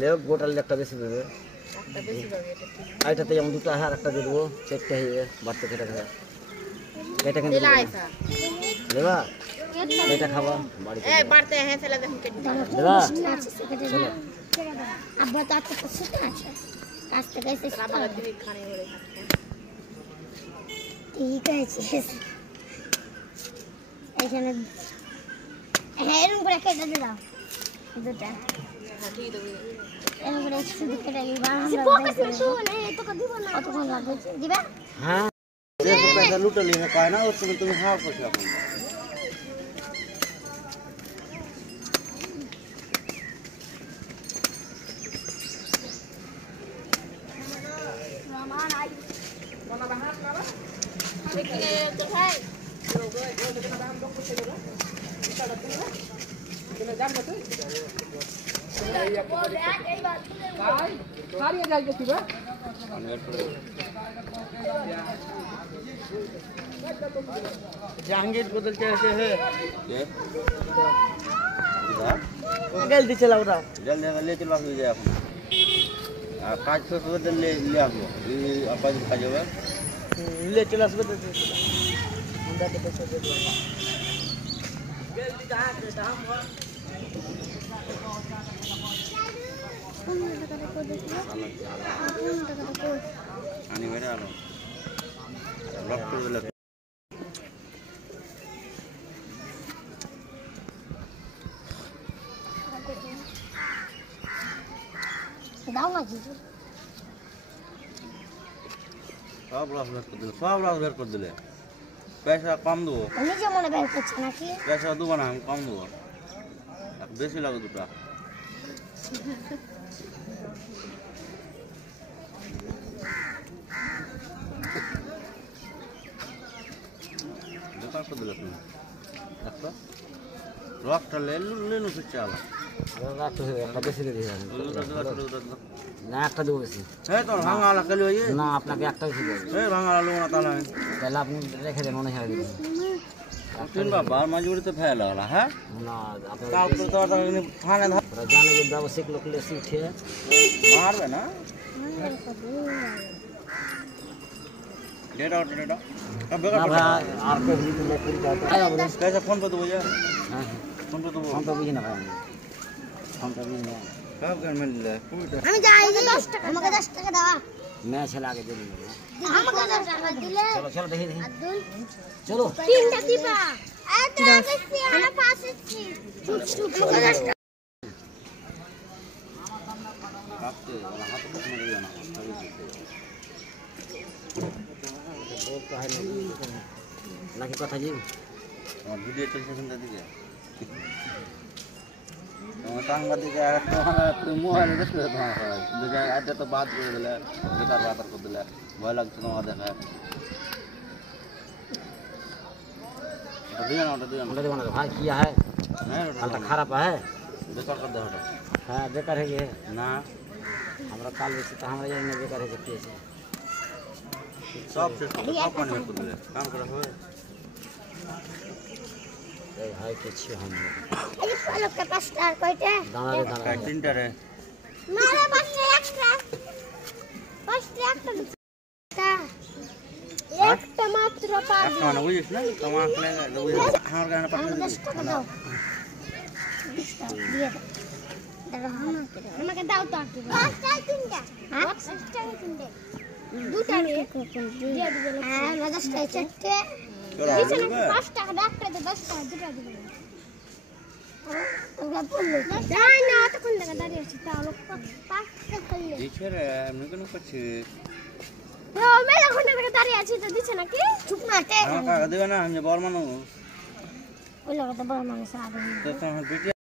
ले गोटा ले একটা বেশি দেবে একটা বেশি দেবে এটা এইটাতে যেমন দুটো আর একটা দিয়ে দেবো চারটে হয়ে বাড়তে কেটে খাবে এটা কেন দেবা এটা খাবা বাড়ি এই বাড়তে হ্যাঁ ফেলে দেখুন কেটে দেবা চলো আব্বা তো আজকে তো ছুটি আছে কাজ থেকে এসে আবার দিবি খানে হয়ে ঠিক আছে এখানে হ্যাঁ এরকম করে কেটে দাও দুটো হ্যাঁ ঠিক দেবো এরকম করে শুধু কেটে দিবা আমরা ফোকাস में तू नहीं तो कभी बोलना কতক্ষণ লাগবে দিবা হ্যাঁ দেখো पैसा लूट लेना कहे ना उसमें तुम हां कुछ अपन रामान आई कोना बाहर करा देखिए तो भाई जहांगीर बदलते ऐसे है जल्दी चलाओ ना जल्दी ले चलवा के जाए अपन काज से बदल ले ले आओ ये अपन का जवाब ले चला से बदल मुंडा के पैसे दे दो जल्दी जा देता हम ani mere alo lock kore dile দাও না জি সব রাস বের করে দিলে पैसा कम दो নিজে মনে বের করছ নাকি पैसा দেব না আমি কম দেব বেশি লাগে দুটো दुकान को दिला तुम देखो रॉकटा ले लो फिर चला रॉकटा একটা বেশি দিয়ে দিলাম না একটা দেব বেশি এই তো ভাঙালা কেন এই না আপনাকে একটা বেশি দেব এই ভাঙালা লো না তাহলে তাহলে আপনি রেখে দেন মনে হয় দিবেন तीन बार मजबूरी तो फैल रहा है ना आप काल को तो थाने जाने के दवा सिक लोग ले सीखे मार दे ना डेटा अब बेगा आर को भी ले पूरी जाता है कैसे फोन पे तो भैया हां फोन पे भी ना भाई फोन पे भी ना कब कर मिल ले हम जाएंगे 10 টাকা আমাকে 10 টাকা দাও मैं चला के दे दूंगा আমাকে 10 টাকা দিলে चलो चलो देखिए चलो तीनটা দিবা এত বেশি আমার পাশে ছি চুপ চুপ আমাকে 10 টাকা आपके हाथ में मर जाना बोलता है ना कि কথা जी और वीडियो चलছে শুনতে দিকে টাঙ্গা দিকে একটা পুরো মোবাইলে দেখলে তো হয় দিকে আতে তো বাদ করে দিলে বেকার বাদ করে দিলে ভয় লাগছে তোমার দেখা दिया ना भाई किया है हालत खराब है बेकार कर दे हां बेकार है ये ना हमरा काल से तो हमरा ये बेकार है के सब से सब पानी में कूद ले काम कर हो ए हाय के छी हम ये फलो के पास स्टार कोइटे दाना रे दाना तीनटा रे मारे पास एक्स्ट्रा একটা মাত্র পাবি একটা মানে বুঝিস না তোমার আসলে আমার গানে পাঠাতে 10 টাকা দাও 20 টাকা দিয়ে দাও আমাকে দাও তো আর দিবা 5 টাকা তিনটা হ্যাঁ 5 টাকা তিনটা দুটা রে দিয়ে দিবে হ্যাঁ 10 টাকা চারটে দিছ না 5 টাকা ডাক্তার দে 10 টাকা দুটা দিবে তোমরা বললো যাই না তখন টাকা দাঁড়িয়ে আছে তাহলে 5 টাকা করলে দিছ রে আমি কেন করছি मैं घंटे तक दाঁড়িয়ে আছি তো দিছ নাকি চুপ না তে টাকা দেবে না আমি বড় মানুষ ওই লাগা তো বড় মানুষ আদমি তো